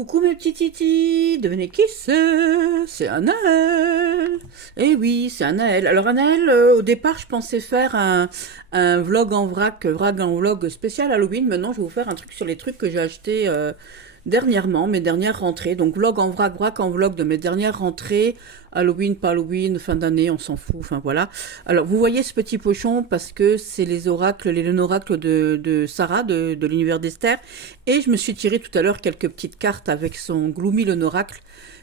Coucou mes petits titis, devinez qui c'est? C'est Anaël. Eh oui, c'est Anaël. Alors Anaël, au départ, je pensais faire un vlog en vrac en vlog spécial Halloween. Maintenant, je vais vous faire un truc sur les trucs que j'ai achetés dernièrement, mes dernières rentrées. Donc vlog en vrac en vlog de mes dernières rentrées. Halloween, pas Halloween, fin d'année, on s'en fout, enfin voilà. Alors vous voyez ce petit pochon parce que c'est les oracles, les oracles de Sarah, de l'univers d'Esther. Et je me suis tiré tout à l'heure quelques petites cartes avec son Gloomy le Oracle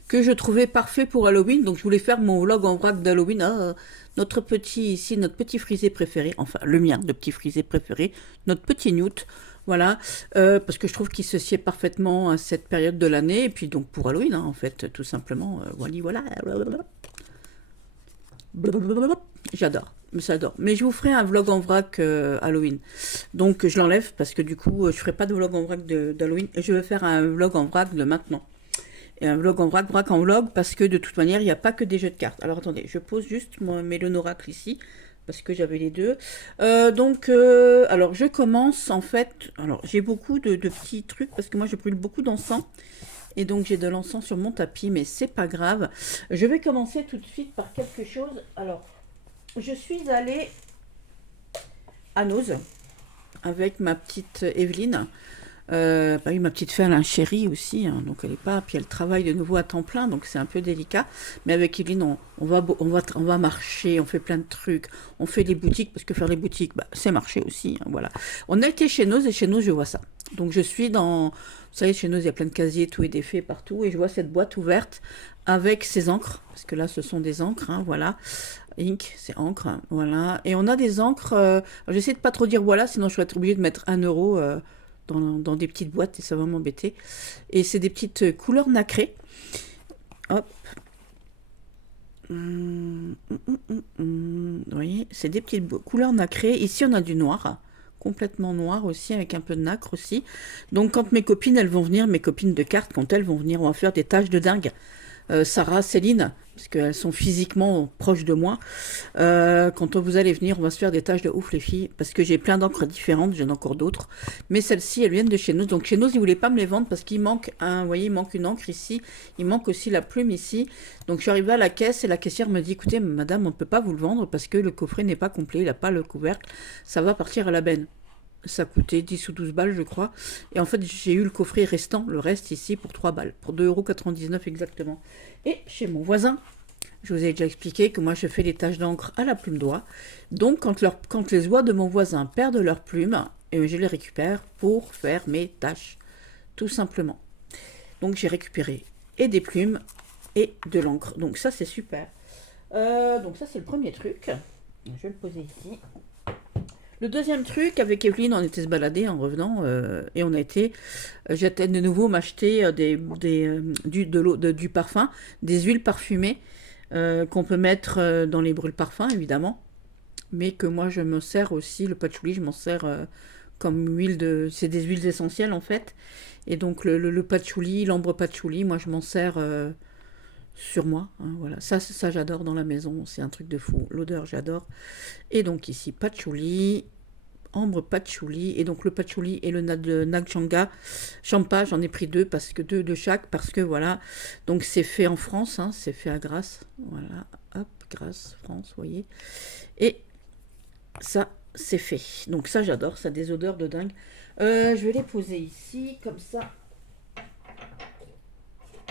que je trouvais parfait pour Halloween. Donc je voulais faire mon vlog en vrac d'Halloween. Ah, notre petit ici, notre petit frisé préféré, enfin le mien, le petit frisé préféré, notre petit Newt. Voilà, parce que je trouve qu'il se sied parfaitement à cette période de l'année, et puis donc pour Halloween, hein, en fait, tout simplement, voilà, j'adore, j'adore. Mais je vous ferai un vlog en vrac Halloween. Donc je l'enlève, parce que du coup, je ferai pas de vlog en vrac d'Halloween, je vais faire un vlog en vrac de maintenant. Et un vlog en vrac en vlog, parce que de toute manière, il n'y a pas que des jeux de cartes. Alors attendez, je pose juste mes Oracle ici, parce que j'avais les deux. Alors je commence en fait. Alors j'ai beaucoup de petits trucs, parce que moi je brûle beaucoup d'encens. Et donc j'ai de l'encens sur mon tapis, mais c'est pas grave. Je vais commencer tout de suite par quelque chose. Alors, je suis allée à Nose avec ma petite Evelyne. Bah oui, ma petite fille, elle a un chéri aussi, hein, donc elle est pas. Puis elle travaille de nouveau à temps plein, donc c'est un peu délicat. Mais avec Evelyne, on va marcher, on fait plein de trucs, on fait des boutiques, parce que faire des boutiques, bah, c'est marcher aussi, hein, voilà. On a été chez nous, et chez nous, je vois ça. Donc je suis dans. Vous savez, chez nous, il y a plein de casiers, tout est défait partout, et je vois cette boîte ouverte avec ses encres, parce que là, ce sont des encres, hein, voilà. Ink, c'est encre, voilà. Et on a des encres. J'essaie de pas trop dire voilà, sinon je vais être obligée de mettre 1 euro. Dans des petites boîtes et ça va m'embêter. Et c'est des petites couleurs nacrées. Hop. Vous voyez, c'est des petites couleurs nacrées. Ici, on a du noir. Complètement noir aussi, avec un peu de nacre aussi. Donc, quand mes copines, elles vont venir, mes copines de cartes, quand elles vont venir, on va faire des tâches de dingue. Sarah, Céline, parce qu'elles sont physiquement proches de moi. Quand vous allez venir, on va se faire des tâches de ouf les filles, parce que j'ai plein d'encres différentes, j'en ai encore d'autres. Mais celles-ci, elles viennent de chez nous. Donc chez nous, ils ne voulaient pas me les vendre parce qu'il manque vous voyez, il manque une encre ici, il manque aussi la plume ici. Donc je suis arrivée à la caisse et la caissière me dit, écoutez, madame, on ne peut pas vous le vendre parce que le coffret n'est pas complet, il n'a pas le couvercle, ça va partir à la benne. Ça coûtait 10 ou 12 balles, je crois. Et en fait, j'ai eu le coffret restant, le reste ici, pour 3 balles, pour 2,99 € exactement. Et chez mon voisin, je vous ai déjà expliqué que moi, je fais les taches d'encre à la plume d'oie. Donc, quand les oies de mon voisin perdent leurs plumes, je les récupère pour faire mes taches, tout simplement. Donc, j'ai récupéré et des plumes et de l'encre. Donc, ça, c'est super. Donc, ça, c'est le premier truc. Je vais le poser ici. Le deuxième truc, avec Evelyne, on était se balader en revenant et on a été, j'étais de nouveau m'acheter du parfum, des huiles parfumées qu'on peut mettre dans les brûle-parfums évidemment, mais que moi je me sers aussi, le patchouli, je m'en sers comme c'est des huiles essentielles en fait, et donc le patchouli, l'ambre patchouli, moi je m'en sers sur moi, hein, voilà, ça j'adore dans la maison, c'est un truc de fou, l'odeur j'adore. Et donc ici, patchouli, ambre patchouli, et donc le patchouli et le Nagchanga champa, j'en ai pris deux de chaque, parce que voilà, donc c'est fait en France, hein, c'est fait à Grasse, voilà, hop, Grasse, France, vous voyez, et ça, c'est fait. Donc ça, j'adore, ça a des odeurs de dingue. Je vais les poser ici, comme ça,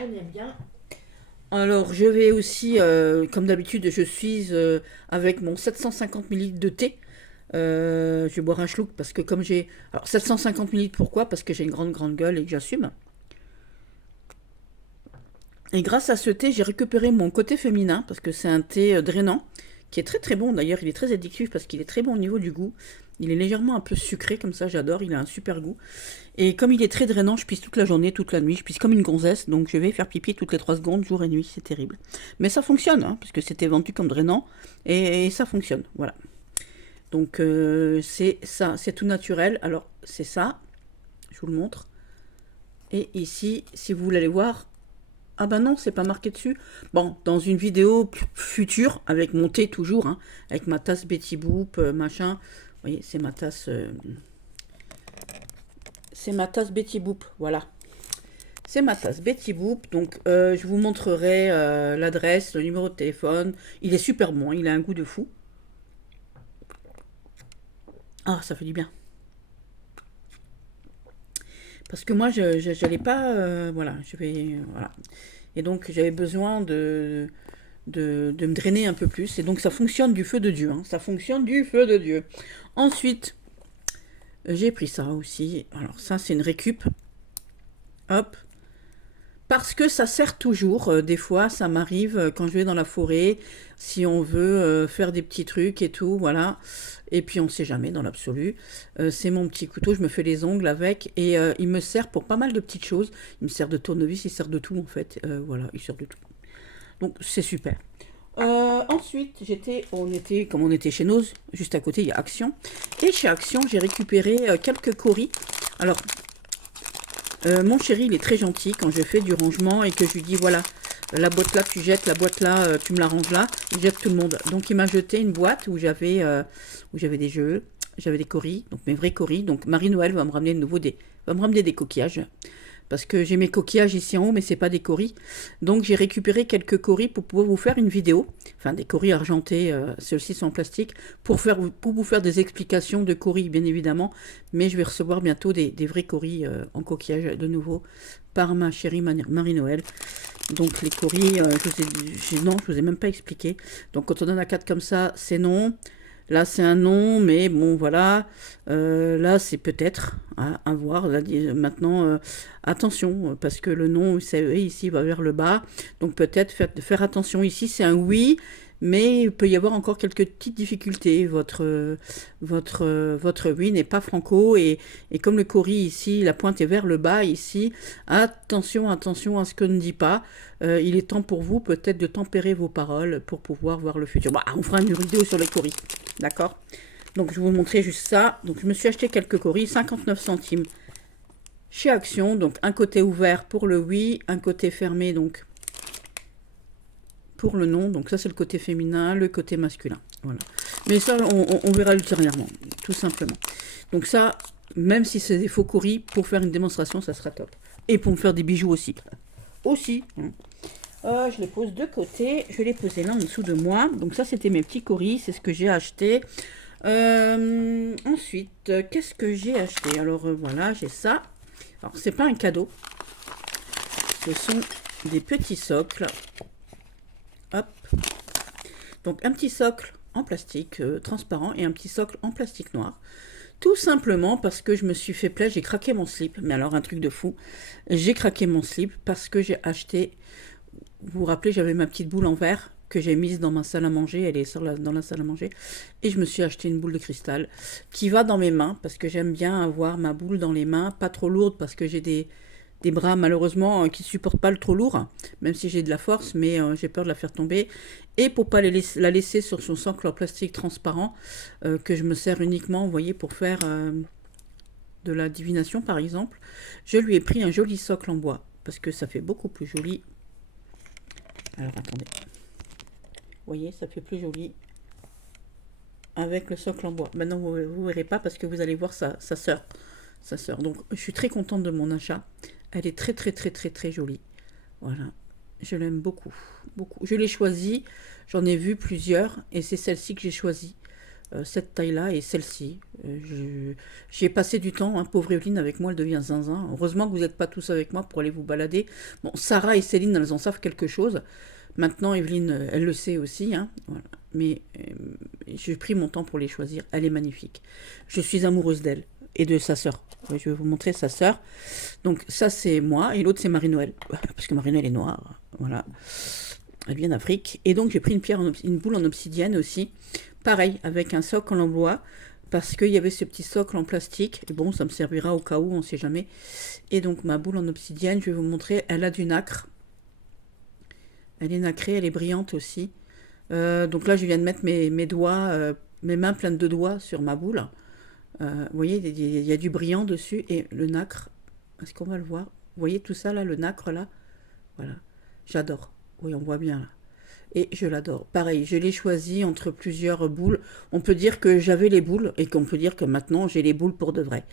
on est bien. Alors, je vais aussi, comme d'habitude, je suis avec mon 750 ml de thé. Je vais boire un schluck parce que comme j'ai... Alors, 750 ml, pourquoi? Parce que j'ai une grande gueule et que j'assume. Et grâce à ce thé, j'ai récupéré mon côté féminin parce que c'est un thé drainant qui est très très bon. D'ailleurs, il est très addictif parce qu'il est très bon au niveau du goût. Il est légèrement un peu sucré comme ça, j'adore, il a un super goût. Et comme il est très drainant, je pisse toute la journée, toute la nuit, je pisse comme une gonzesse, donc je vais faire pipi toutes les 3 secondes, jour et nuit, c'est terrible. Mais ça fonctionne, hein, puisque c'était vendu comme drainant, et ça fonctionne, voilà. Donc c'est ça, c'est tout naturel. Alors c'est ça, je vous le montre. Et ici, si vous voulez aller voir, ah ben non, c'est pas marqué dessus. Bon, dans une vidéo future, avec mon thé toujours, hein, avec ma tasse Betty Boop, machin. Vous voyez, c'est ma tasse. C'est ma tasse Betty Boop, voilà. C'est ma tasse Betty Boop. Donc, je vous montrerai l'adresse, le numéro de téléphone. Il est super bon, il a un goût de fou. Ah, ça fait du bien. Parce que moi, je n'allais pas... voilà, je vais... Voilà. Et donc, j'avais besoin de me drainer un peu plus. Et donc, ça fonctionne du feu de Dieu. Hein. Ça fonctionne du feu de Dieu. Ensuite, j'ai pris ça aussi. Alors, ça, c'est une récup. Hop. Parce que ça sert toujours. Des fois, ça m'arrive quand je vais dans la forêt, si on veut faire des petits trucs et tout, voilà. Et puis, on ne sait jamais dans l'absolu. C'est mon petit couteau, je me fais les ongles avec. Et il me sert pour pas mal de petites choses. Il me sert de tournevis, il sert de tout, en fait. Voilà, il sert de tout. Donc, c'est super. Ensuite, comme on était chez Nose, juste à côté, il y a Action. Et chez Action, j'ai récupéré quelques coris. Alors, mon chéri, il est très gentil quand je fais du rangement et que je lui dis, voilà, la boîte là, tu jettes, la boîte là, tu me la ranges là. Il jette tout le monde. Donc, il m'a jeté une boîte où j'avais des jeux, j'avais des coris, donc mes vrais coris. Donc, Marie-Noël va me ramener va me ramener des coquillages. Parce que j'ai mes coquillages ici en haut, mais c'est pas des coris. Donc j'ai récupéré quelques coris pour pouvoir vous faire une vidéo. Enfin, des coris argentés, ceux-ci sont en plastique, pour vous faire des explications de coris, bien évidemment. Mais je vais recevoir bientôt des vrais coris en coquillage de nouveau par ma chérie Marie-Noël. Donc les coris, non, je vous ai même pas expliqué. Donc quand on en a 4 comme ça, c'est non. Là, c'est un non, mais bon, voilà. Là, c'est peut-être à voir. Là, maintenant, attention, parce que le non, CE, ici, va vers le bas. Donc, peut-être faire attention. Ici, c'est un oui, mais il peut y avoir encore quelques petites difficultés. Votre oui n'est pas franco. Et comme le cori, ici, la pointe est vers le bas, ici, attention à ce que ne dit pas. Il est temps pour vous, peut-être, de tempérer vos paroles pour pouvoir voir le futur. Bah, on fera une vidéo sur les coris. D'accord? Donc, je vais vous montrer juste ça. Donc, je me suis acheté quelques coris, 59 centimes chez Action. Donc, un côté ouvert pour le oui, un côté fermé, donc, pour le non. Donc, ça, c'est le côté féminin, le côté masculin. Voilà. Mais ça, on verra ultérieurement, tout simplement. Donc, ça, même si c'est des faux coris, pour faire une démonstration, ça sera top. Et pour me faire des bijoux aussi. Aussi. Je les pose de côté. Je vais les poser là en dessous de moi. Donc ça, c'était mes petits coris. C'est ce que j'ai acheté. Ensuite, qu'est-ce que j'ai acheté? Alors voilà, j'ai ça. Alors, c'est pas un cadeau. Ce sont des petits socles. Hop. Donc, un petit socle en plastique transparent et un petit socle en plastique noir. Tout simplement parce que je me suis fait plaisir, j'ai craqué mon slip. Mais alors, un truc de fou. J'ai craqué mon slip parce que j'ai acheté... Vous vous rappelez, j'avais ma petite boule en verre que j'ai mise dans ma salle à manger. Elle est dans la salle à manger. Et je me suis acheté une boule de cristal qui va dans mes mains parce que j'aime bien avoir ma boule dans les mains. Pas trop lourde parce que j'ai des bras malheureusement qui ne supportent pas le trop lourd. Même si j'ai de la force, mais j'ai peur de la faire tomber. Et pour pas la laisser sur son socle en plastique transparent que je me sers uniquement, vous voyez, pour faire de la divination par exemple. Je lui ai pris un joli socle en bois parce que ça fait beaucoup plus joli. Alors, attendez. Vous voyez, ça fait plus joli avec le socle en bois. Maintenant, vous ne verrez pas parce que vous allez voir sa sœur. Sa sœur. Donc, je suis très contente de mon achat. Elle est très, très, très, très, très jolie. Voilà. Je l'aime beaucoup. Beaucoup. Je l'ai choisie. J'en ai vu plusieurs. Et c'est celle-ci que j'ai choisie. Cette taille-là et celle-ci. J'ai passé du temps, hein, pauvre Evelyne, avec moi, elle devient zinzin. Heureusement que vous n'êtes pas tous avec moi pour aller vous balader. Bon, Sarah et Céline, elles en savent quelque chose. Maintenant, Evelyne, elle le sait aussi. Hein, voilà. Mais j'ai pris mon temps pour les choisir. Elle est magnifique. Je suis amoureuse d'elle et de sa sœur. Ouais, je vais vous montrer sa sœur. Donc, ça, c'est moi. Et l'autre, c'est Marie-Noël. Parce que Marie-Noël est noire. Voilà. Elle vient d'Afrique. Et donc, j'ai pris une boule en obsidienne aussi. Pareil, avec un socle en bois, parce qu'il y avait ce petit socle en plastique. Et bon, ça me servira au cas où, on ne sait jamais. Et donc, ma boule en obsidienne, je vais vous montrer, elle a du nacre. Elle est nacrée, elle est brillante aussi. Donc là, je viens de mettre mes doigts, mes mains pleines de doigts sur ma boule. Vous voyez, il y a du brillant dessus. Et le nacre, est-ce qu'on va le voir? Vous voyez tout ça là, le nacre là? Voilà, j'adore. Oui, on voit bien là. Et je l'adore. Pareil, je l'ai choisi entre plusieurs boules. On peut dire que j'avais les boules et qu'on peut dire que maintenant j'ai les boules pour de vrai.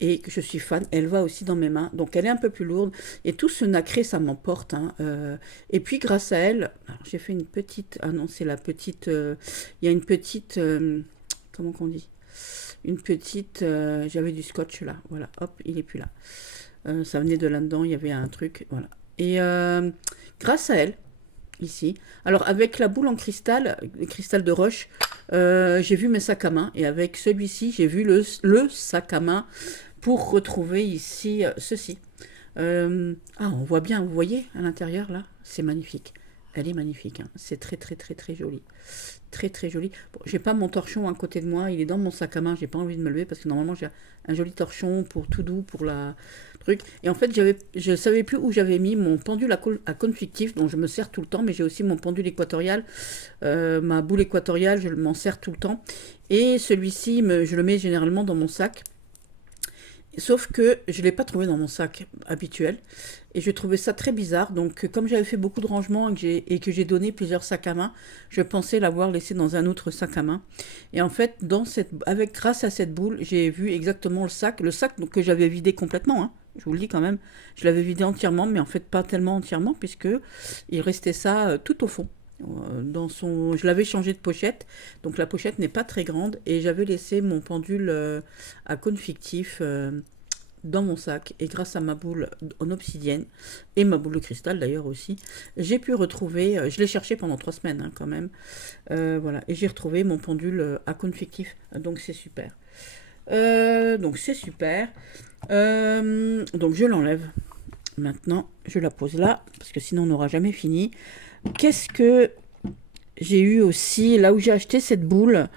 et que je suis fan. Elle va aussi dans mes mains, donc elle est un peu plus lourde. Et tout ce nacré, ça m'emporte. Hein. Et puis grâce à elle, j'ai fait une petite... Ah non, c'est la petite... Il y a une petite... comment qu'on dit? Une petite... J'avais du scotch là, voilà, hop, il est plus là. Ça venait de là-dedans, il y avait un truc, voilà. Et grâce à elle, ici, alors avec la boule en cristal, cristal de roche, j'ai vu mes sacs à main. Et avec celui-ci, j'ai vu le sac à main pour retrouver ici ceci. On voit bien, vous voyez à l'intérieur là, c'est magnifique. Elle est magnifique, hein. C'est très très très très joli. Très très joli. Bon, j'ai pas mon torchon à côté de moi, il est dans mon sac à main, j'ai pas envie de me lever parce que normalement j'ai un joli torchon pour tout doux, pour la truc. Et en fait, je savais plus où j'avais mis mon pendule à cône fictif, dont je me sers tout le temps, mais j'ai aussi mon pendule équatorial, ma boule équatoriale, je m'en sers tout le temps. Et celui-ci, je le mets généralement dans mon sac. Sauf que je ne l'ai pas trouvé dans mon sac habituel. Et je trouvais ça très bizarre. Donc, comme j'avais fait beaucoup de rangements et que j'ai donné plusieurs sacs à main, je pensais l'avoir laissé dans un autre sac à main. Et en fait, grâce à cette boule, j'ai vu exactement le sac. Le sac donc, que j'avais vidé complètement. Hein, je vous le dis quand même. Je l'avais vidé entièrement, mais en fait pas tellement entièrement, puisque il restait ça tout au fond. Je l'avais changé de pochette, donc la pochette n'est pas très grande et j'avais laissé mon pendule à cône fictif dans mon sac, et grâce à ma boule en obsidienne et ma boule de cristal d'ailleurs aussi, j'ai pu retrouver, je l'ai cherché pendant 3 semaines hein, quand même, voilà, et j'ai retrouvé mon pendule à cône fictif, donc c'est super. Donc c'est super. Donc je l'enlève. Maintenant, je la pose là, parce que sinon on n'aura jamais fini. Qu'est-ce que j'ai eu aussi, là où j'ai acheté cette boule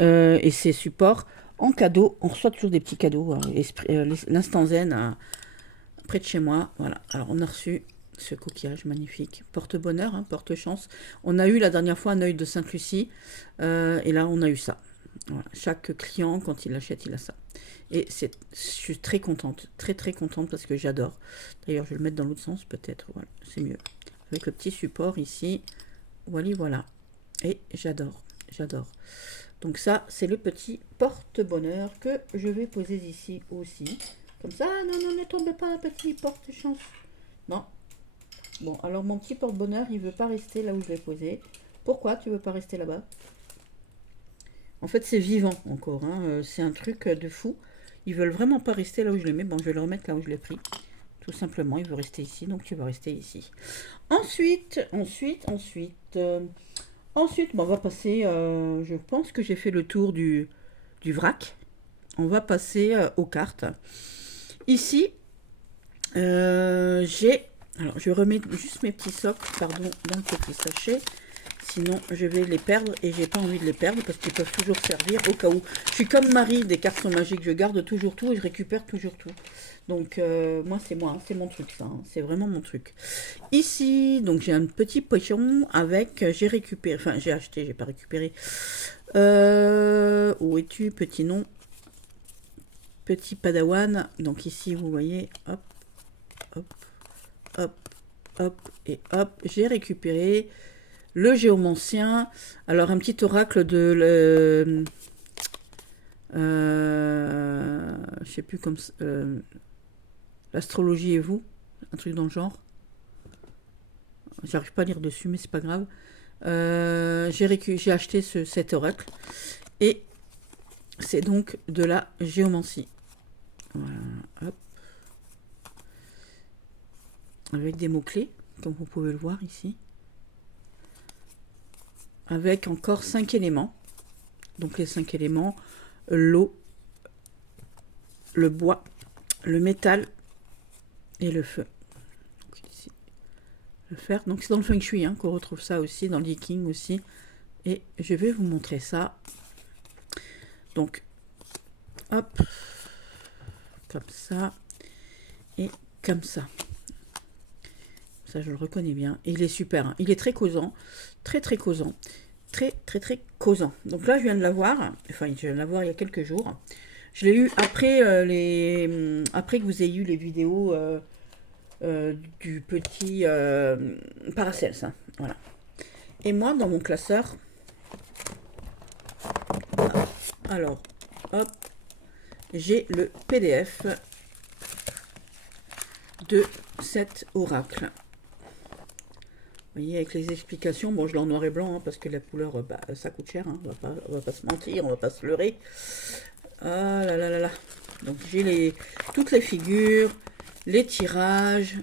et ces supports, en cadeau, on reçoit toujours des petits cadeaux. Hein, l'Instant Zen, près de chez moi. Voilà, alors on a reçu ce coquillage magnifique. Porte-bonheur, hein, porte-chance. On a eu la dernière fois un œil de Sainte-Lucie, et là on a eu ça. Voilà. Chaque client, quand il l'achète, il a ça. Et je suis très contente, très très contente parce que j'adore. D'ailleurs, je vais le mettre dans l'autre sens peut-être, voilà, c'est mieux. Avec le petit support ici, voilà. Et j'adore, j'adore. Donc ça, c'est le petit porte-bonheur que je vais poser ici aussi. Comme ça, non, ne tombe pas, petit porte-chance. Non. Bon, alors mon petit porte-bonheur, il veut pas rester là où je l'ai posé. Pourquoi tu veux pas rester là-bas? En fait, c'est vivant encore, hein. C'est un truc de fou. Ils veulent vraiment pas rester là où je les mets. Bon, je vais le remettre là où je l'ai pris. Tout simplement, il veut rester ici, donc tu vas rester ici. Ensuite, on va passer, je pense que j'ai fait le tour du vrac. On va passer aux cartes. Ici, alors, je remets juste mes petits socles, pardon, dans le petit sachet. Sinon, je vais les perdre et j'ai pas envie de les perdre parce qu'ils peuvent toujours servir au cas où. Je suis comme Marie des cartes sont magiques. Je garde toujours tout et je récupère toujours tout. Donc, moi, hein, c'est mon truc, ça. Hein, c'est vraiment mon truc. Ici, donc, j'ai un petit pochon avec... J'ai récupéré... Enfin, j'ai acheté, j'ai pas récupéré. Où es-tu, petit nom? Petit padawan. Donc, ici, vous voyez, hop, hop, hop, hop et hop. J'ai récupéré... Le géomancien, alors un petit oracle de je sais plus comme l'astrologie et vous, un truc dans le genre. J'arrive pas à lire dessus, mais c'est pas grave. J'ai acheté cet oracle et c'est donc de la géomancie. Voilà, hop. Avec des mots-clés, comme vous pouvez le voir ici. Avec encore 5 éléments. Donc les 5 éléments, l'eau, le bois, le métal et le feu. Donc ici, le fer. Donc c'est dans le feng shui hein, qu'on retrouve ça aussi, dans le Viking aussi. Et je vais vous montrer ça. Donc, hop, comme ça et comme ça. Ça, je le reconnais bien. Et il est super. Hein. Il est très causant. Très, très causant. Très, très, très causant. Donc là, je viens de l'avoir. Enfin, je viens de l'avoir il y a quelques jours. Je l'ai eu après, après que vous ayez eu les vidéos du petit Paracels. Hein. Voilà. Et moi, dans mon classeur... Alors, hop. j'ai le PDF de cet oracle. Vous voyez, avec les explications, bon, je l'ai en noir et blanc, hein, parce que la couleur, bah, ça coûte cher, hein, on va pas se mentir, on va pas se leurrer. Ah là là là là. Donc j'ai toutes les figures, les tirages,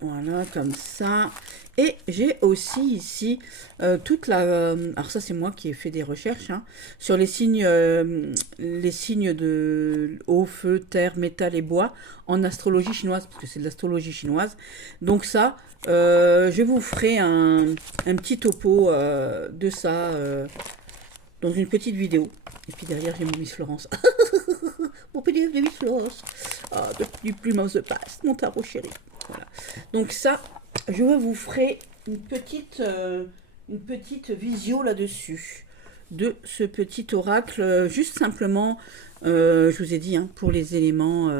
voilà, comme ça. Et j'ai aussi ici toute la... alors ça, c'est moi qui ai fait des recherches hein, sur les signes de eau, feu, terre, métal et bois en astrologie chinoise, parce que c'est de l'astrologie chinoise. Donc ça, je vous ferai un petit topo de ça dans une petite vidéo. Et puis derrière, j'ai mon Miss Florence. Mon PDF de Miss Florence. Ah, du plume of the past, mon tarot chéri. Voilà. Donc ça... je vous ferai une petite visio là-dessus, de ce petit oracle, juste simplement, je vous ai dit, hein, pour les éléments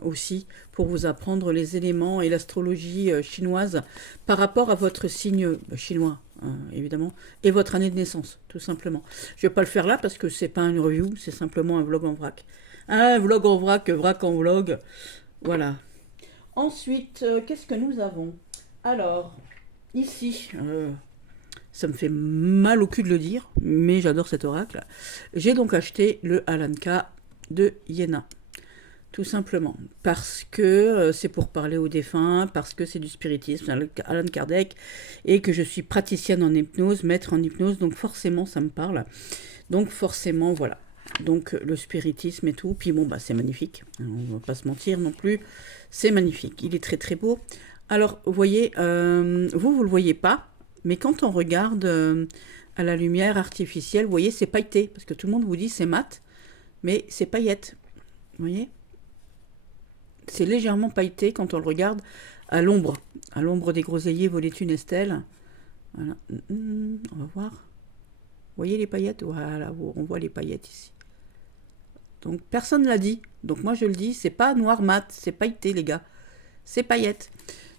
aussi, pour vous apprendre les éléments et l'astrologie chinoise par rapport à votre signe chinois, hein, évidemment, et votre année de naissance, tout simplement. Je ne vais pas le faire là parce que c'est pas une review, c'est simplement un vlog en vrac. Un vlog en vrac, vrac en vlog, voilà. Ensuite, qu'est-ce que nous avons ? Alors, ici, ça me fait mal au cul de le dire, mais j'adore cet oracle. J'ai donc acheté le Alanka de Iéna, tout simplement, parce que c'est pour parler aux défunts, parce que c'est du spiritisme, Alan Kardec, et que je suis praticienne en hypnose, maître en hypnose, donc forcément ça me parle. Donc forcément, voilà. Donc le spiritisme et tout, puis bon, bah c'est magnifique, on va pas se mentir non plus, c'est magnifique, il est très très beau. Alors, vous voyez, vous le voyez pas, mais quand on regarde à la lumière artificielle, vous voyez, c'est pailleté, parce que tout le monde vous dit c'est mat, mais c'est paillette, vous voyez. C'est légèrement pailleté quand on le regarde à l'ombre des groseilliers Voletu Nestel. Voilà, on va voir. Vous voyez les paillettes ? Voilà, on voit les paillettes ici. Donc, personne ne l'a dit, donc moi je le dis, c'est pas noir mat, c'est pailleté les gars, c'est paillettes.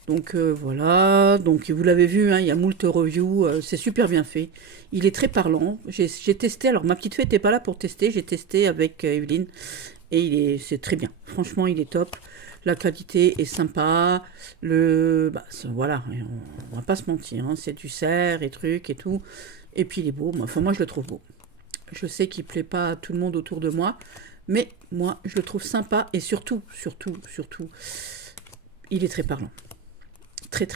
Donc voilà, donc vous l'avez vu, hein, il y a moult reviews, c'est super bien fait. Il est très parlant. J'ai testé, alors ma petite fille n'était pas là pour tester, j'ai testé avec Evelyne et c'est très bien. Franchement, il est top. La qualité est sympa. Voilà, on va pas se mentir, hein, c'est du cerf et trucs et tout. Et puis il est beau, enfin moi je le trouve beau. Je sais qu'il plaît pas à tout le monde autour de moi, mais moi je le trouve sympa et surtout, il est très parlant. Très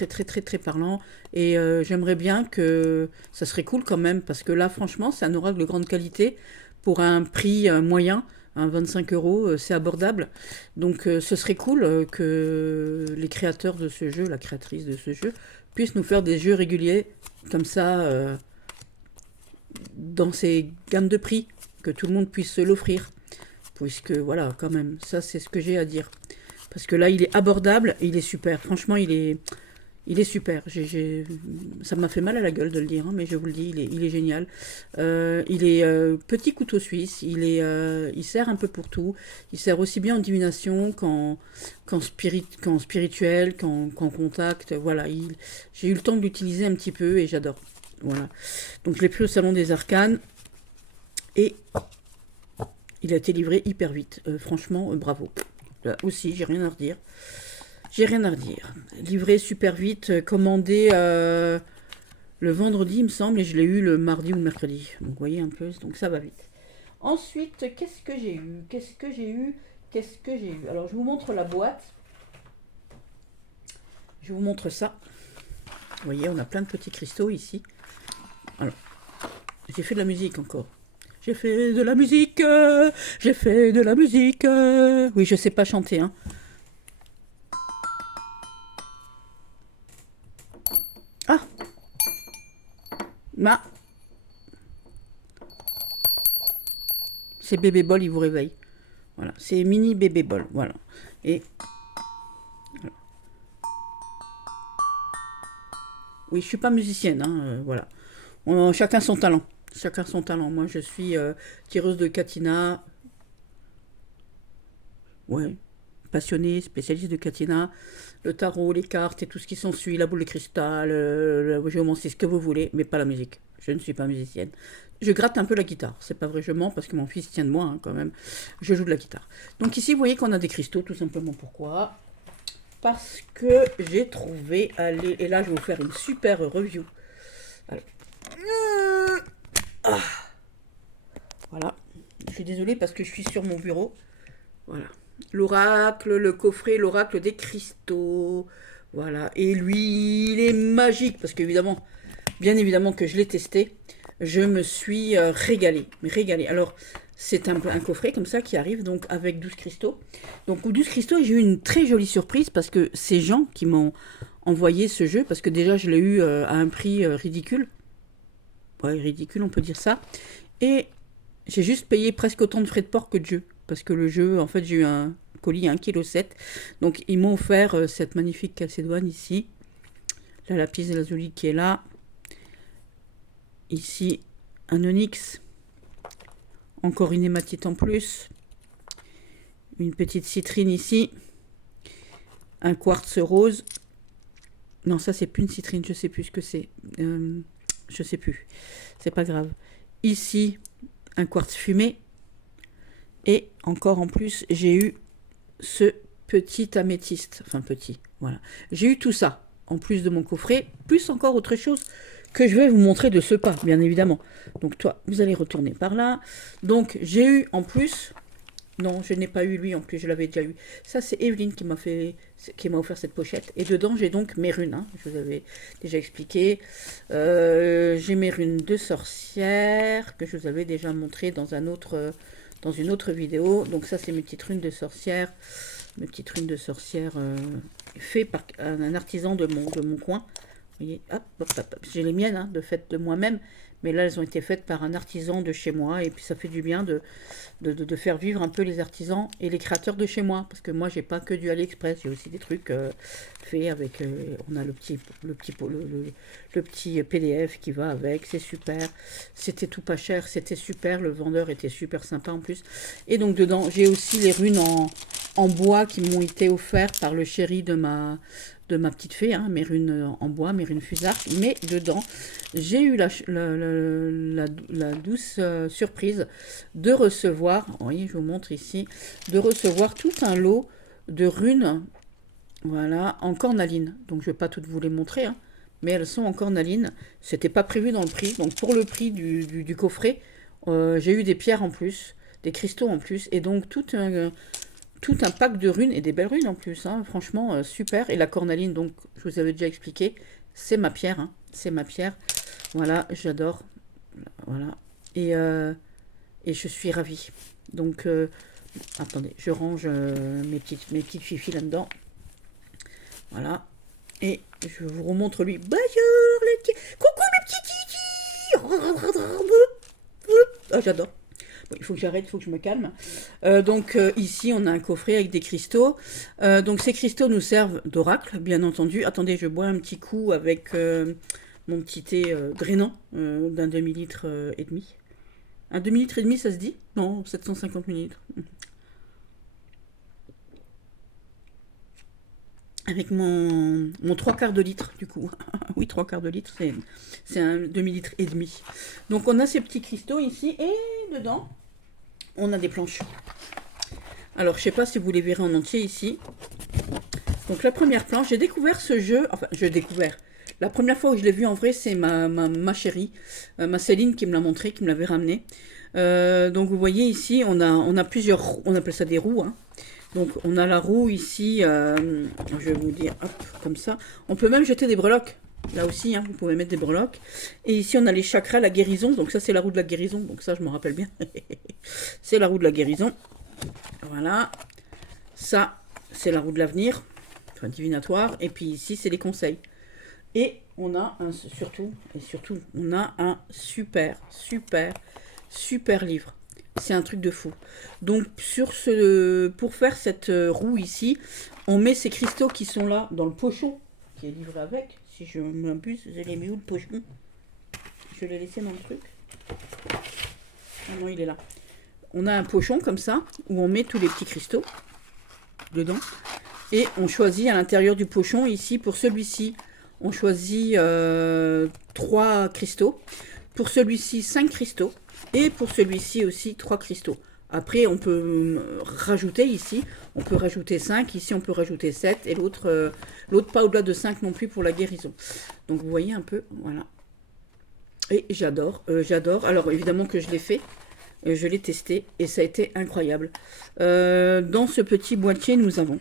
parlant, et j'aimerais bien que ça serait cool quand même, parce que là franchement c'est un oracle de grande qualité pour un prix moyen, 25 €, c'est abordable, donc ce serait cool que les créateurs de ce jeu, la créatrice de ce jeu, puissent nous faire des jeux réguliers comme ça dans ces gammes de prix, que tout le monde puisse se l'offrir, puisque voilà, quand même, ça c'est ce que j'ai à dire, parce que là il est abordable, il est super, franchement il est super. Ça m'a fait mal à la gueule de le dire, hein, mais je vous le dis, il est génial. Il est petit couteau suisse, il sert un peu pour tout. Il sert aussi bien en divination qu'en spirituel, qu'en contact. Voilà, j'ai eu le temps de l'utiliser un petit peu et j'adore. Voilà. Donc je l'ai pris au Salon des Arcanes et il a été livré hyper vite. Franchement, bravo. Là aussi, j'ai rien à redire. Livré super vite, commandé le vendredi, il me semble, et je l'ai eu le mardi ou le mercredi. Donc, vous voyez un peu, donc ça va vite. Ensuite, qu'est-ce que j'ai eu Alors, je vous montre la boîte. Je vous montre ça. Vous voyez, on a plein de petits cristaux ici. Alors, j'ai fait de la musique encore. J'ai fait de la musique. Oui, je sais pas chanter, hein. Ah, c'est bébé bol, il vous réveille. Voilà, c'est mini bébé bol, voilà. Et voilà. Oui, je suis pas musicienne, hein, voilà. Chacun son talent. Moi, je suis tireuse de Katina. Ouais, passionnée, spécialiste de Katina. Le tarot, les cartes et tout ce qui s'ensuit, la boule de cristal, la géomancie, ce que vous voulez, mais pas la musique. Je ne suis pas musicienne. je gratte un peu la guitare. C'est pas vrai, je mens parce que mon fils tient de moi hein, quand même. Je joue de la guitare. Donc ici, vous voyez qu'on a des cristaux, tout simplement. Pourquoi? Parce que j'ai trouvé, allez, et là je vais vous faire une super review. Alors. Ah. Voilà. Je suis désolée parce que je suis sur mon bureau. Voilà. L'oracle, le coffret, l'oracle des cristaux. Voilà. Et lui, il est magique parce qu'évidemment, bien évidemment que je l'ai testé. Je me suis régalée. Régalée. Alors, c'est un coffret comme ça qui arrive donc avec 12 cristaux. Donc, aux 12 cristaux, j'ai eu une très jolie surprise parce que c'est Jean qui m'ont envoyé ce jeu parce que déjà, je l'ai eu à un prix ridicule. Ouais, ridicule, on peut dire ça. Et j'ai juste payé presque autant de frais de port que de jeu. Parce que le jeu, en fait, j'ai eu un colis à 1,7 kg. Donc, ils m'ont offert cette magnifique calcédoine ici. La lapis lazuli qui est là. Ici, un onyx. Encore une hématite en plus. Une petite citrine ici. Un quartz rose. Non, ça, c'est plus une citrine. Je sais plus ce que c'est. Je sais plus. C'est pas grave. Ici, un quartz fumé. Et encore en plus, j'ai eu ce petit améthyste. Enfin, petit, voilà. J'ai eu tout ça, en plus de mon coffret, plus encore autre chose que je vais vous montrer de ce pas, bien évidemment. Donc, toi, vous allez retourner par là. Donc, j'ai eu en plus... Non, je n'ai pas eu lui en plus, je l'avais déjà eu. Ça, c'est Evelyne qui m'a offert cette pochette. Et dedans, j'ai donc mes runes, hein, je vous avais déjà expliqué. J'ai mes runes de sorcière, que je vous avais déjà montré dans une autre vidéo. Donc ça, c'est mes petites runes de sorcière. Mes petites runes de sorcière faites par un artisan de mon coin. Vous voyez, hop, hop, hop, hop. J'ai les miennes, hein, de fait de moi-même. Mais là, elles ont été faites par un artisan de chez moi. Et puis, ça fait du bien de faire vivre un peu les artisans et les créateurs de chez moi. Parce que moi, j'ai pas que du AliExpress. J'ai aussi des trucs faits avec... on a le petit PDF qui va avec. C'est super. C'était tout pas cher. C'était super. Le vendeur était super sympa en plus. Et donc, dedans, j'ai aussi les runes en bois qui m'ont été offertes par le chéri de ma petite fée, hein, mes runes en bois, mes runes fusarques, mais dedans, j'ai eu la douce surprise de recevoir, vous voyez, je vous montre ici, de recevoir tout un lot de runes, voilà, en cornaline. Donc, je ne vais pas toutes vous les montrer, hein, mais elles sont en cornaline. C'était pas prévu dans le prix, donc pour le prix du coffret, j'ai eu des pierres en plus, des cristaux en plus, et donc tout un pack de runes, et des belles runes en plus, hein, franchement, super. Et la cornaline, donc, je vous avais déjà expliqué, c'est ma pierre, hein, c'est ma pierre. Voilà, j'adore. Voilà. Et je suis ravie. Donc, attendez, je range mes petites fifis là-dedans. Voilà. Et je vous remontre lui. Bonjour les petits. Coucou mes petits titis. Ah, j'adore. Bon, il faut que j'arrête, il faut que je me calme. Donc ici, on a un coffret avec des cristaux. Donc ces cristaux nous servent d'oracle, bien entendu. Attendez, je bois un petit coup avec mon petit thé drainant d'un demi-litre et demi. Un demi-litre et demi, ça se dit? Non, 750 millilitres. Avec mon 3/4 de litre, du coup. Oui, 3/4 de litre, c'est un demi-litre et demi. Donc on a ces petits cristaux ici, et dedans, on a des planches. Alors, je sais pas si vous les verrez en entier ici. Donc, la première planche, j'ai découvert ce jeu. Enfin, j'ai découvert. La première fois où je l'ai vu en vrai, c'est ma chérie, ma Céline, qui me l'a montré, qui me l'avait ramené. Donc, vous voyez ici, on a plusieurs... On appelle ça des roues, hein. Donc, on a la roue ici, je vais vous dire, hop, comme ça. On peut même jeter des breloques. Là aussi, hein, vous pouvez mettre des breloques. Et ici, on a les chakras, la guérison. Donc ça, c'est la roue de la guérison. Donc ça, je me rappelle bien. C'est la roue de la guérison. Voilà. Ça, c'est la roue de l'avenir. Enfin, divinatoire. Et puis ici, c'est les conseils. Et on a surtout, on a un super livre. C'est un truc de fou. Donc, pour faire cette roue ici, on met ces cristaux qui sont là dans le pochon qui est livré avec. Si je m'abuse, je l'ai mis où le pochon? Je l'ai laissé dans le truc. Ah non, il est là. On a un pochon comme ça, où on met tous les petits cristaux dedans. Et on choisit à l'intérieur du pochon, ici, pour celui-ci, on choisit 3 cristaux. Pour celui-ci, 5 cristaux. Et pour celui-ci aussi, 3 cristaux. Après, on peut rajouter ici, on peut rajouter 5, ici on peut rajouter 7, et l'autre pas au-delà de 5 non plus pour la guérison. Donc vous voyez un peu, voilà. Et j'adore, j'adore. Alors évidemment que je l'ai fait, je l'ai testé, et ça a été incroyable. Dans ce petit boîtier, nous avons...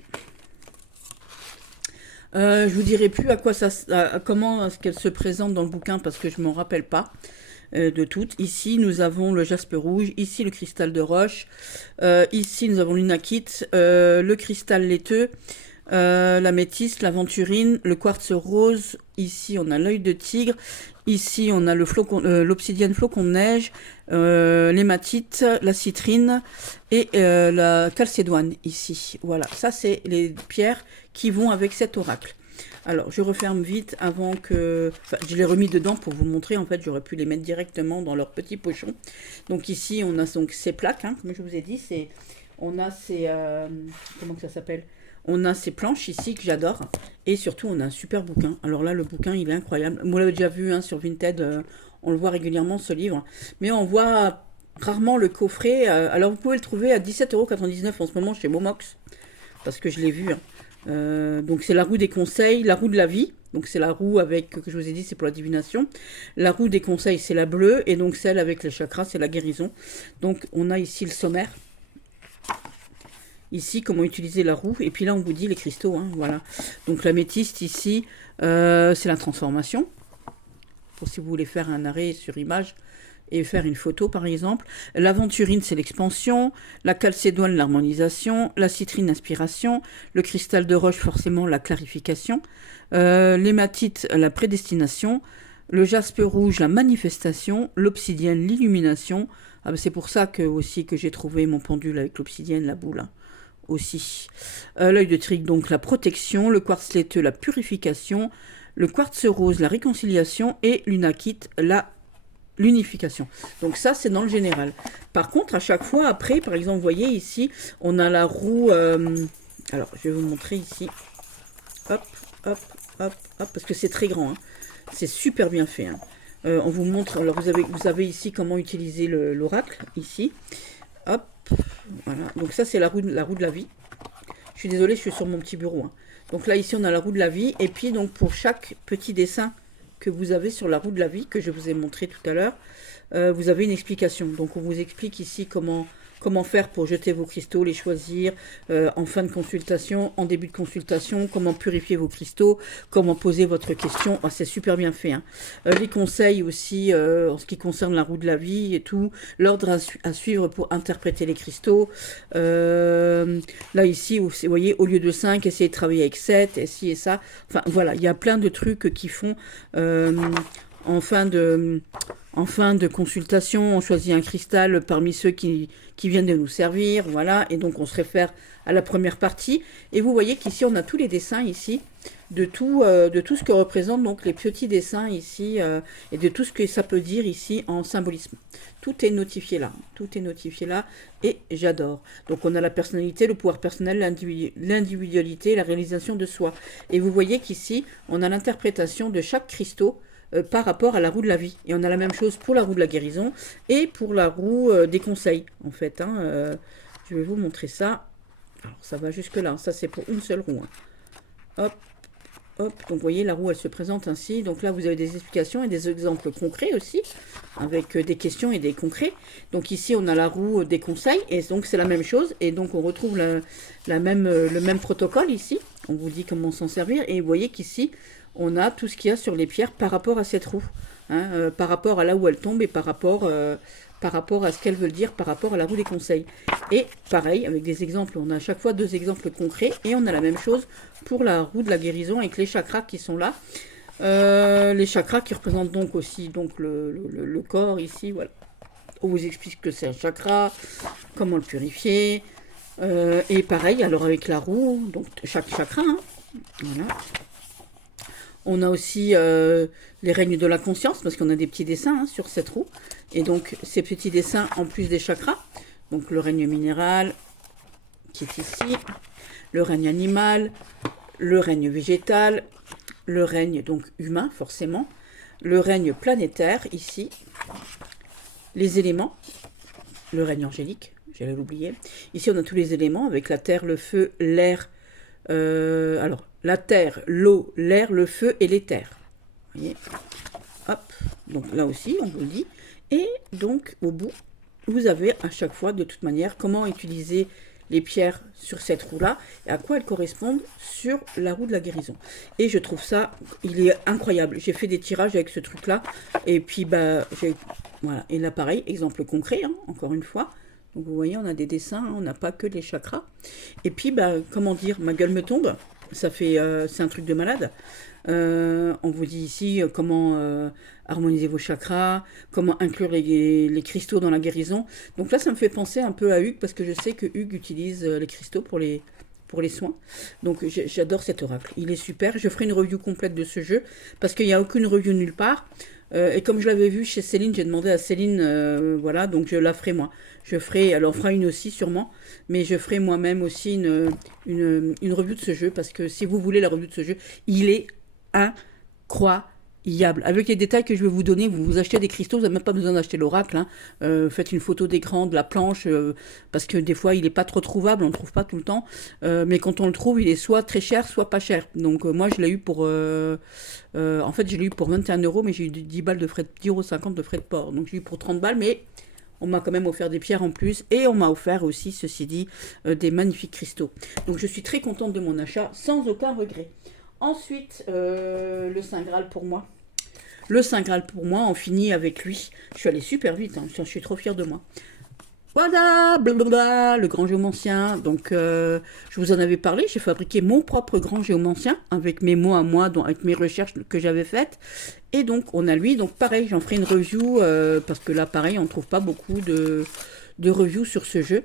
je vous dirai plus à quoi ça, comment est-ce qu'elle se présente dans le bouquin, parce que je m'en rappelle pas. De toutes. Ici, nous avons le jaspe rouge, ici le cristal de roche, ici nous avons l'unakite, le cristal laiteux, l'améthyste, l'aventurine, le quartz rose, ici on a l'œil de tigre, ici on a l'obsidienne flocon de neige, l'hématite, la citrine et la calcédoine ici. Voilà, ça c'est les pierres qui vont avec cet oracle. Alors, je referme vite avant que... Enfin, je l'ai remis dedans pour vous montrer. En fait, j'aurais pu les mettre directement dans leur petit pochon. Donc ici, on a donc ces plaques, hein, comme je vous ai dit. On a ces... comment que ça s'appelle? On a ces planches ici que j'adore. Et surtout, on a un super bouquin. Alors là, le bouquin, il est incroyable. Vous l'avez déjà vu hein, sur Vinted. On le voit régulièrement, ce livre. Mais on voit rarement le coffret. Alors, vous pouvez le trouver à 17,99 € en ce moment chez Momox. Parce que je l'ai vu, hein. Donc c'est la roue des conseils, la roue de la vie, donc c'est la roue avec, que je vous ai dit, c'est pour la divination. La roue des conseils, c'est la bleue, et donc celle avec les chakras, c'est la guérison. Donc on a ici le sommaire, ici comment utiliser la roue, et puis là on vous dit les cristaux, hein, voilà. Donc l'améthyste ici, c'est la transformation, pour si vous voulez faire un arrêt sur image, et faire une photo par exemple. L'aventurine, c'est l'expansion. La calcédoine, l'harmonisation. La citrine, l'inspiration. Le cristal de roche, forcément, la clarification. L'hématite, la prédestination. Le jaspe rouge, la manifestation. L'obsidienne, l'illumination. Ah ben c'est pour ça que aussi que j'ai trouvé mon pendule avec l'obsidienne, la boule. Hein, aussi. L'œil de tigre, donc la protection. Le quartz laiteux, la purification. Le quartz rose, la réconciliation. Et l'unakite, l'unification. Donc ça, c'est dans le général. Par contre, à chaque fois, après, par exemple, vous voyez ici, on a la roue... alors, je vais vous montrer ici. Hop, hop, hop, hop, parce que c'est très grand. Hein. C'est super bien fait. Hein. On vous montre... Alors, vous avez ici comment utiliser l'oracle, ici. Hop, voilà. Donc ça, c'est la roue de la vie. Je suis désolée, je suis sur mon petit bureau. Hein. Donc là, ici, on a la roue de la vie. Et puis, donc, pour chaque petit dessin que vous avez sur la roue de la vie, que je vous ai montré tout à l'heure, vous avez une explication. Donc on vous explique ici comment faire pour jeter vos cristaux, les choisir en fin de consultation, en début de consultation, comment purifier vos cristaux, comment poser votre question. Oh, c'est super bien fait. Hein. Les conseils aussi en ce qui concerne la roue de la vie et tout, l'ordre à suivre pour interpréter les cristaux. Là ici, vous voyez, au lieu de 5, essayez de travailler avec 7, et ci et ça. Enfin voilà, il y a plein de trucs qui font en fin de consultation, on choisit un cristal parmi ceux qui viennent de nous servir, voilà, et donc on se réfère à la première partie. Et vous voyez qu'ici, on a tous les dessins ici, de tout ce que représentent donc les petits dessins ici, et de tout ce que ça peut dire ici en symbolisme. Tout est notifié là, et j'adore. Donc on a la personnalité, le pouvoir personnel, l'individualité, la réalisation de soi. Et vous voyez qu'ici, on a l'interprétation de chaque cristaux, par rapport à la roue de la vie. Et on a la même chose pour la roue de la guérison et pour la roue des conseils, en fait. Hein, je vais vous montrer ça. Alors, ça va jusque là. Ça, c'est pour une seule roue. Hein. Hop, hop. Donc, vous voyez, la roue, elle se présente ainsi. Donc là, vous avez des explications et des exemples concrets aussi, avec des questions et des concrets. Donc ici, on a la roue des conseils. Et donc, c'est la même chose. Et donc, on retrouve le même protocole ici. On vous dit comment s'en servir. Et vous voyez qu'ici, on a tout ce qu'il y a sur les pierres par rapport à cette roue, hein, par rapport à là où elle tombe et par rapport à ce qu'elle veut dire, par rapport à la roue des conseils. Et pareil, avec des exemples, on a à chaque fois 2 exemples concrets, et on a la même chose pour la roue de la guérison avec les chakras qui sont là. Les chakras qui représentent donc aussi donc le corps ici, voilà. On vous explique que c'est un chakra, comment le purifier, et pareil, alors avec la roue, donc chaque chakra, hein, voilà. On a aussi les règnes de la conscience, parce qu'on a des petits dessins hein, sur cette roue. Et donc, ces petits dessins, en plus des chakras, donc le règne minéral, qui est ici, le règne animal, le règne végétal, le règne donc humain, forcément, le règne planétaire, ici, les éléments, le règne angélique, j'allais l'oublier. Ici, on a tous les éléments avec la terre, le feu, l'air, alors, la terre, l'eau, l'air, le feu et l'éther. Vous voyez? Hop, donc là aussi, on vous le dit. Et donc, au bout, vous avez à chaque fois, de toute manière, comment utiliser les pierres sur cette roue-là et à quoi elles correspondent sur la roue de la guérison. Et je trouve ça, il est incroyable. J'ai fait des tirages avec ce truc-là. Et puis, bah, voilà. Et là, pareil, exemple concret, hein, encore une fois. Donc, vous voyez, on a des dessins, hein, on n'a pas que les chakras. Et puis, bah, comment dire, ma gueule me tombe. Ça fait, c'est un truc de malade. On vous dit ici comment harmoniser vos chakras, comment inclure les cristaux dans la guérison. Donc là, ça me fait penser un peu à Hugues, parce que je sais que Hugues utilise les cristaux pour les soins. Donc j'adore cet oracle. Il est super. Je ferai une review complète de ce jeu, parce qu'il n'y a aucune review nulle part. Et comme je l'avais vu chez Céline, j'ai demandé à Céline, voilà, donc je la ferai moi. Elle en fera une aussi sûrement, mais je ferai moi-même aussi une review de ce jeu, parce que si vous voulez la review de ce jeu, il est incroyable. Avec les détails que je vais vous donner, vous achetez des cristaux, vous n'avez même pas besoin d'acheter l'oracle. Hein. Faites une photo d'écran de la planche, parce que des fois, il n'est pas trop trouvable, on ne le trouve pas tout le temps. Mais quand on le trouve, il est soit très cher, soit pas cher. Donc moi, je l'ai eu pour... en fait, je l'ai eu pour 21 €, mais j'ai eu 10 balles de frais, 10,50 € de frais de port. Donc j'ai eu pour 30 balles, mais... On m'a quand même offert des pierres en plus et on m'a offert aussi, ceci dit, des magnifiques cristaux. Donc je suis très contente de mon achat, sans aucun regret. Ensuite, le Saint Graal pour moi. Le Saint Graal pour moi, on finit avec lui. Je suis allée super vite, hein, je suis trop fière de moi. Voilà, blablabla, le grand géomancien. Donc, je vous en avais parlé, j'ai fabriqué mon propre grand géomancien avec mes mots à moi, avec mes recherches que j'avais faites. Et donc, on a lui, donc pareil, j'en ferai une review, parce que là, pareil, on ne trouve pas beaucoup de reviews sur ce jeu.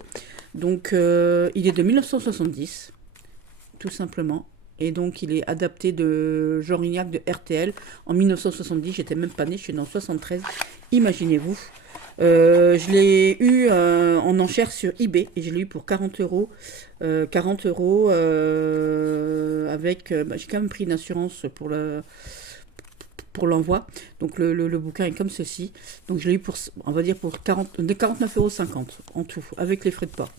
Donc, il est de 1970, tout simplement. Et donc, il est adapté de Jean Rignac de RTL en 1970. J'étais même pas née, je suis née en 73. Imaginez-vous. Je l'ai eu en enchère sur eBay et je l'ai eu pour 40 €. 40 € avec... j'ai quand même pris une assurance pour l'envoi. Donc le bouquin est comme ceci. Donc je l'ai eu pour, on va dire, pour 49,50 € en tout, avec les frais de port.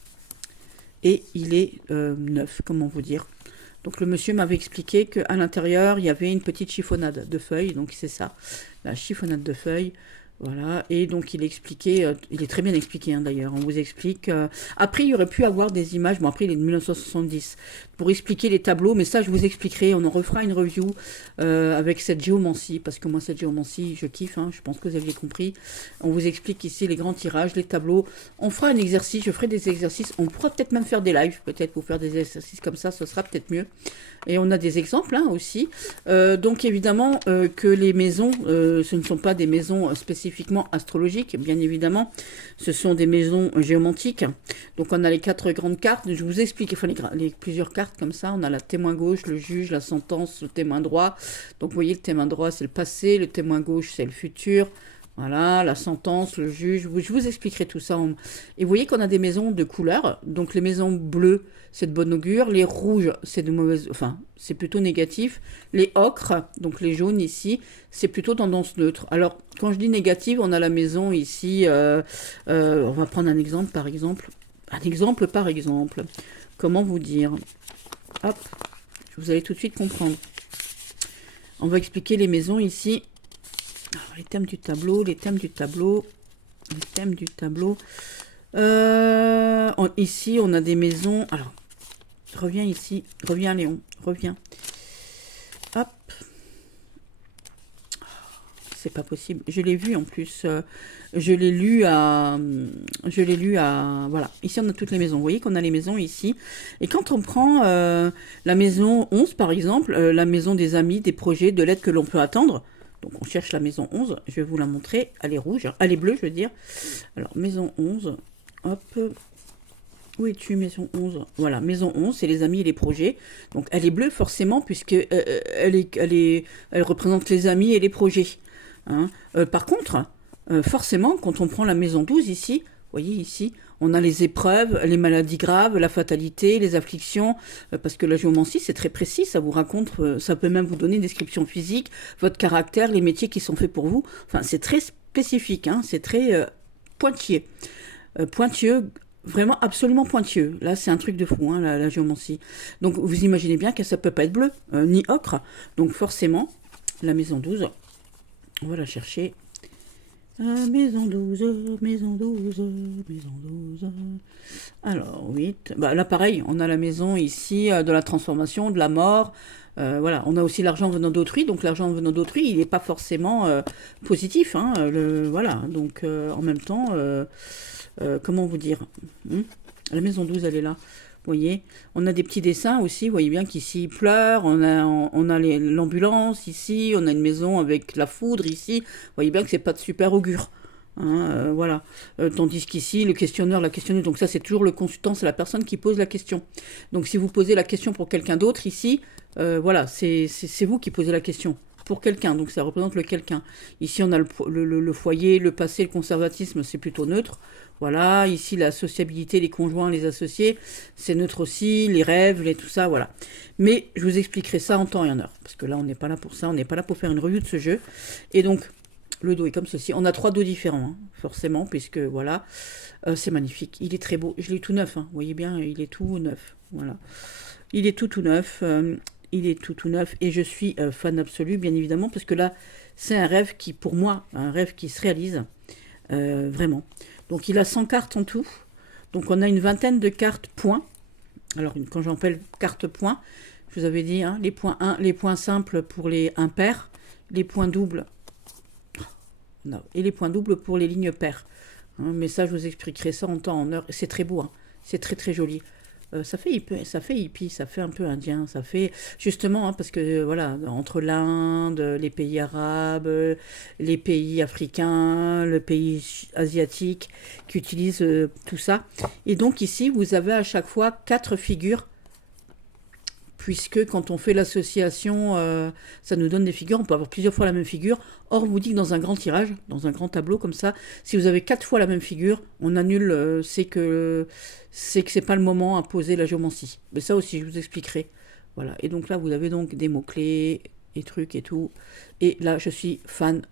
Et il est neuf, comment vous dire. Donc le monsieur m'avait expliqué qu'à l'intérieur, il y avait une petite chiffonnade de feuilles. Donc c'est ça, la chiffonnade de feuilles. Voilà, et donc il expliquait, il est très bien expliqué hein, d'ailleurs, on vous explique. Après, il aurait pu avoir des images, bon après il est de 1970, pour expliquer les tableaux, mais ça je vous expliquerai, on en refera une review avec cette géomancie, parce que moi cette géomancie, je kiffe, hein, je pense que vous aviez compris. On vous explique ici les grands tirages, les tableaux, on fera un exercice, je ferai des exercices, on pourra peut-être même faire des lives, peut-être pour faire des exercices comme ça, ce sera peut-être mieux. Et on a des exemples hein, aussi. Donc évidemment que les maisons, ce ne sont pas des maisons spécifiquement astrologiques, bien évidemment. Ce sont des maisons géomantiques. Donc on a les 4 grandes cartes. Je vous explique, enfin les plusieurs cartes comme ça. On a la témoin gauche, le juge, la sentence, le témoin droit. Donc vous voyez, le témoin droit c'est le passé, le témoin gauche c'est le futur. Voilà, la sentence, le juge, je vous expliquerai tout ça. Et vous voyez qu'on a des maisons de couleurs. Donc les maisons bleues, c'est de bon augure. Les rouges, c'est de mauvaise... Enfin, c'est plutôt négatif. Les ocres, donc les jaunes ici, c'est plutôt tendance neutre. Alors, quand je dis négative, on a la maison ici... on va prendre un exemple, par exemple. Comment vous dire? Hop, vous allez tout de suite comprendre. On va expliquer les maisons ici. Alors, les thèmes du tableau. Ici, on a des maisons. Alors, reviens ici. Reviens, Léon. Reviens. Hop. C'est pas possible. Je l'ai vu en plus. Je l'ai lu à... Voilà. Ici, on a toutes les maisons. Vous voyez qu'on a les maisons ici. Et quand on prend la maison 11, par exemple, la maison des amis, des projets, de l'aide que l'on peut attendre. Donc, on cherche la maison 11. Je vais vous la montrer. Elle est rouge. Elle est bleue, je veux dire. Alors, maison 11. Hop. Où es-tu, maison 11? Voilà, maison 11, c'est les amis et les projets. Donc, elle est bleue, forcément, puisque elle représente les amis et les projets. Hein. Par contre, forcément, quand on prend la maison 12 ici, voyez ici, on a les épreuves, les maladies graves, la fatalité, les afflictions, parce que la géomancie, c'est très précis, ça vous raconte, ça peut même vous donner une description physique, votre caractère, les métiers qui sont faits pour vous. Enfin, c'est très spécifique, hein, c'est très pointilleux. Pointilleux, vraiment absolument pointilleux. Là, c'est un truc de fou, hein, la géomancie. Donc, vous imaginez bien que ça peut pas être bleu, ni ocre. Donc, forcément, la maison 12, on va la chercher. Maison 12, maison 12, maison 12. Alors, 8. Bah, là, pareil, on a la maison ici de la transformation, de la mort. Voilà, on a aussi l'argent venant d'autrui. Donc, l'argent venant d'autrui, il n'est pas forcément positif. Hein, voilà, donc en même temps, comment vous dire, la maison 12, elle est là. Vous voyez, on a des petits dessins aussi, vous voyez bien qu'ici il pleure, on a l'ambulance ici, on a une maison avec la foudre ici, vous voyez bien que c'est pas de super augure. Hein, voilà. Tandis qu'ici, le questionneur, la questionneuse, donc ça c'est toujours le consultant, c'est la personne qui pose la question. Donc si vous posez la question pour quelqu'un d'autre ici, voilà, c'est vous qui posez la question. Pour quelqu'un, donc ça représente le quelqu'un. Ici, on a le foyer, le passé, le conservatisme, c'est plutôt neutre. Voilà, ici, la sociabilité, les conjoints, les associés, c'est neutre aussi, les rêves, tout ça, voilà. Mais je vous expliquerai ça en temps et en heure, parce que là, on n'est pas là pour ça, on n'est pas là pour faire une revue de ce jeu. Et donc, le dos est comme ceci. On a 3 dos différents, hein, forcément, puisque, voilà, c'est magnifique. Il est très beau. Je l'ai tout neuf, hein, vous voyez bien, il est tout neuf, voilà. Il est tout neuf. Il est tout neuf et je suis fan absolu, bien évidemment, parce que là, c'est un rêve qui, pour moi, un rêve qui se réalise, vraiment. Donc, il a 100 cartes en tout. Donc, on a une vingtaine de cartes points. Alors, quand j'appelle cartes points, je vous avais dit, hein, les points 1, les points simples pour les impairs, les points doubles, non, et les points doubles pour les lignes paires. Hein, mais ça, je vous expliquerai ça en temps, en heure. C'est très beau, hein. C'est très, très joli. Ça fait hippie, ça fait un peu indien, ça fait justement, hein, parce que voilà, entre l'Inde, les pays arabes, les pays africains, le pays asiatique qui utilisent tout ça. Et donc ici, vous avez à chaque fois 4 figures, puisque quand on fait l'association, ça nous donne des figures, on peut avoir plusieurs fois la même figure. Or, vous dit que dans un grand tirage, dans un grand tableau comme ça, si vous avez 4 fois la même figure, on annule, c'est que c'est pas le moment à poser la géomancie. Mais ça aussi, je vous expliquerai. Voilà. Et donc là, vous avez donc des mots-clés, et trucs et tout. Et là, je suis fan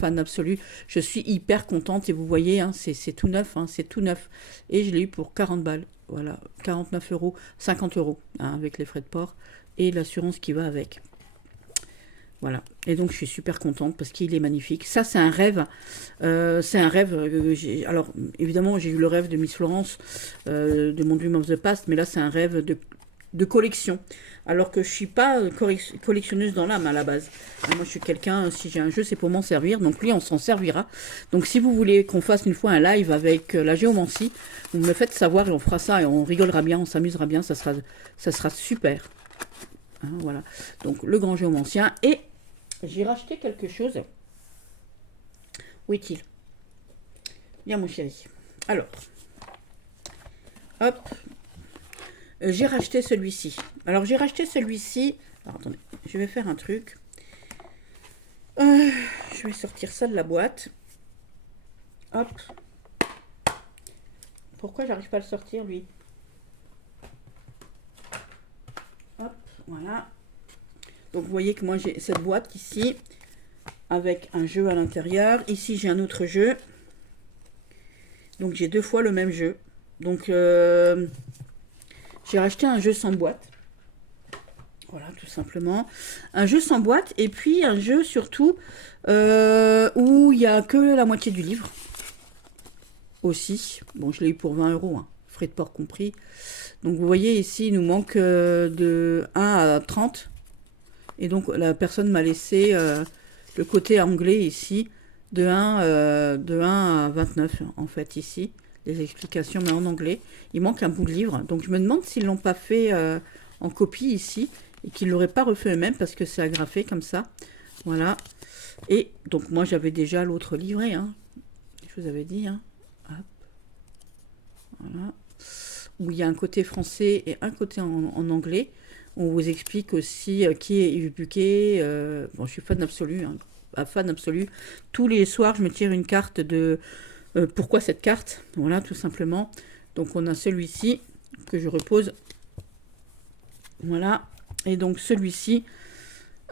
absolu. Je suis hyper contente. Et vous voyez, hein, c'est tout neuf, hein, c'est tout neuf. Et je l'ai eu pour 40 balles. Voilà, 49 euros, 50 euros, hein, avec les frais de port et l'assurance qui va avec. Voilà. Et donc, je suis super contente parce qu'il est magnifique. Ça, c'est un rêve. C'est un rêve. Alors, évidemment, j'ai eu le rêve de Miss Florence, de mon Dream of the Past, mais là, c'est un rêve de collection. Alors que je suis pas collectionneuse dans l'âme à la base. Moi, je suis quelqu'un, si j'ai un jeu, c'est pour m'en servir. Donc lui, on s'en servira. Donc si vous voulez qu'on fasse une fois un live avec la géomancie, vous me faites savoir et on fera ça et on rigolera bien, on s'amusera bien. Ça sera super. Hein, voilà. Donc le grand géomancien. Et j'ai racheté quelque chose. Où est-il? Viens, mon chéri. Alors. Hop. J'ai racheté celui-ci. Alors, j'ai racheté celui-ci. Alors, attendez, je vais faire un truc. Je vais sortir ça de la boîte. Hop. Pourquoi j'arrive pas à le sortir, lui? Hop, voilà. Donc, vous voyez que moi, j'ai cette boîte ici, avec un jeu à l'intérieur. Ici, j'ai un autre jeu. Donc, j'ai 2 fois le même jeu. Donc, j'ai racheté un jeu sans boîte. Voilà, tout simplement. Un jeu sans boîte et puis un jeu surtout où il n'y a que la moitié du livre. Aussi. Bon, je l'ai eu pour 20 euros, hein, frais de port compris. Donc vous voyez ici, il nous manque de 1 à 30. Et donc la personne m'a laissé le côté anglais ici de 1 à 29 en fait ici. Les explications mais en anglais. Il manque un bout de livre. Donc je me demande s'ils ne l'ont pas fait en copie ici et qu'ils ne l'auraient pas refait eux-mêmes parce que c'est agrafé comme ça. Voilà. Et donc moi j'avais déjà l'autre livret. Hein. Je vous avais dit. Hein. Hop. Voilà. Où il y a un côté français et un côté en anglais. On vous explique aussi qui est Yves Buquet. Bon, je suis fan absolu. Hein. Fan absolu. Tous les soirs, je me tire une carte de Pourquoi cette carte? Voilà, tout simplement. Donc on a celui-ci que je repose. Voilà. Et donc celui-ci,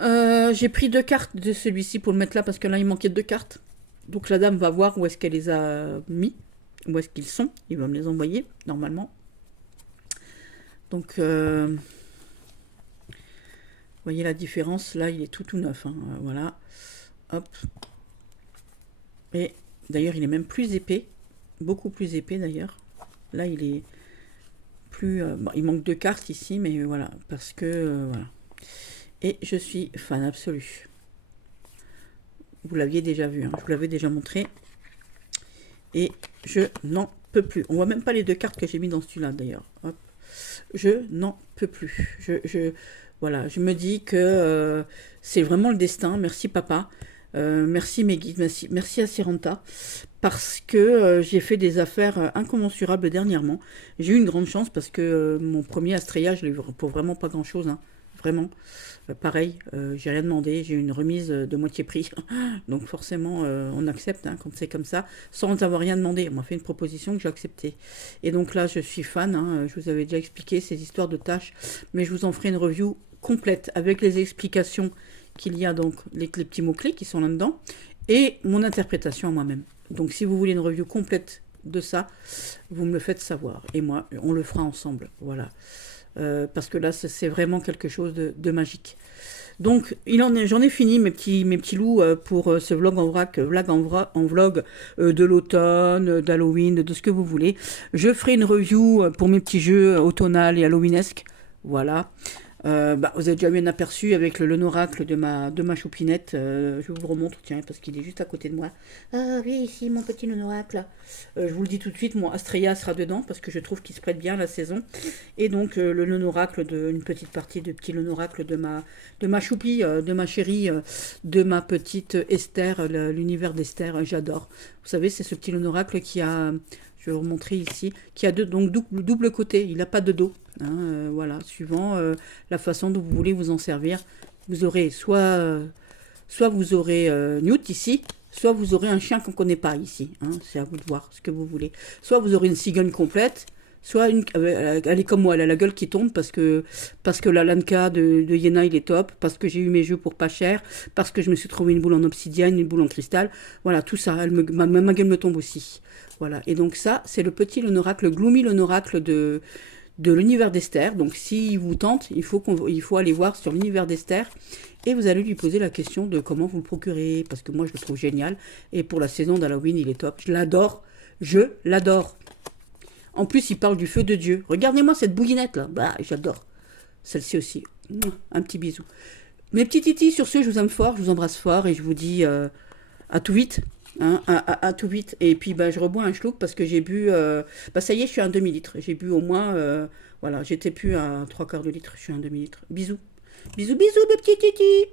j'ai pris 2 cartes de celui-ci pour le mettre là parce que là il manquait 2 cartes. Donc la dame va voir où est-ce qu'elle les a mis, où est-ce qu'ils sont. Il va me les envoyer normalement. Donc vous voyez la différence, là il est tout neuf. Hein. Voilà. Hop. Et d'ailleurs il est même plus épais, beaucoup plus épais d'ailleurs. Là il est plus... bon, il manque 2 cartes ici, mais voilà, parce que... voilà. Et je suis fan absolu. Vous l'aviez déjà vu, hein, je vous l'avais déjà montré. Et je n'en peux plus. On voit même pas les 2 cartes que j'ai mis dans celui-là d'ailleurs. Hop. Je n'en peux plus. Voilà, je me dis que c'est vraiment le destin. Merci papa. Merci mes guides. Merci à Siranta. Parce que j'ai fait des affaires incommensurables dernièrement. J'ai eu une grande chance parce que mon premier Astrea, je l'ai eu pour vraiment pas grand-chose. Hein, vraiment. Pareil, j'ai rien demandé, j'ai eu une remise de moitié prix. Donc forcément, on accepte hein, quand c'est comme ça, sans avoir rien demandé. On m'a fait une proposition que j'ai acceptée. Et donc là, je suis fan, hein, je vous avais déjà expliqué ces histoires de tâches, mais je vous en ferai une review complète avec les explications qu'il y a, donc les petits mots-clés qui sont là-dedans, et mon interprétation à moi-même. Donc si vous voulez une review complète de ça, vous me le faites savoir. Et moi, on le fera ensemble. Voilà. Parce que là, c'est vraiment quelque chose de magique. Donc, j'en ai fini mes petits loups pour ce vlog en vrac, en vlog de l'automne, d'Halloween, de ce que vous voulez. Je ferai une review pour mes petits jeux automnal et halloweenesques. Voilà. Vous avez déjà eu un aperçu avec le Noracle de ma choupinette. Je vous le remontre, tiens, parce qu'il est juste à côté de moi. Ah oui, ici, mon petit Noracle. Je vous le dis tout de suite, mon Astrea sera dedans, parce que je trouve qu'il se prête bien à la saison. Et donc, le Noracle, une petite partie de petit Noracle de ma choupie, de ma chérie, de ma petite Esther, l'univers d'Esther, j'adore. Vous savez, c'est ce petit Noracle qui a... Je vais vous montrer ici, qui a donc double côté, il n'a pas de dos. Hein, voilà, suivant la façon dont vous voulez vous en servir. Vous aurez soit vous aurez Newt ici, soit vous aurez un chien qu'on ne connaît pas ici. Hein, c'est à vous de voir ce que vous voulez. Soit vous aurez une cigogne complète, soit elle est comme moi, elle a la gueule qui tombe parce que la Lanka de Yéna, il est top, parce que j'ai eu mes jeux pour pas cher, parce que je me suis trouvé une boule en obsidienne, une boule en cristal. Voilà, tout ça, ma gueule me tombe aussi. Voilà, et donc ça, c'est le petit L'Oracle, Gloomy L'Oracle de l'univers d'Esther. Donc s'il vous tente, il faut aller voir sur l'univers d'Esther et vous allez lui poser la question de comment vous le procurez, parce que moi je le trouve génial, et pour la saison d'Halloween, il est top. Je l'adore. En plus, il parle du feu de Dieu. Regardez-moi cette bouillinette là, j'adore. Celle-ci aussi. Un petit bisou. Mes petits titis, sur ce, je vous aime fort, je vous embrasse fort et je vous dis à tout vite. Hein, à tout vite. Et puis je rebois un schluck parce que j'ai bu... ça y est, je suis à un demi-litre. J'ai bu au moins... voilà, j'étais plus à 3/4 de litre, je suis à un demi-litre. Bisous. Bisous, bisous, mes petits titis.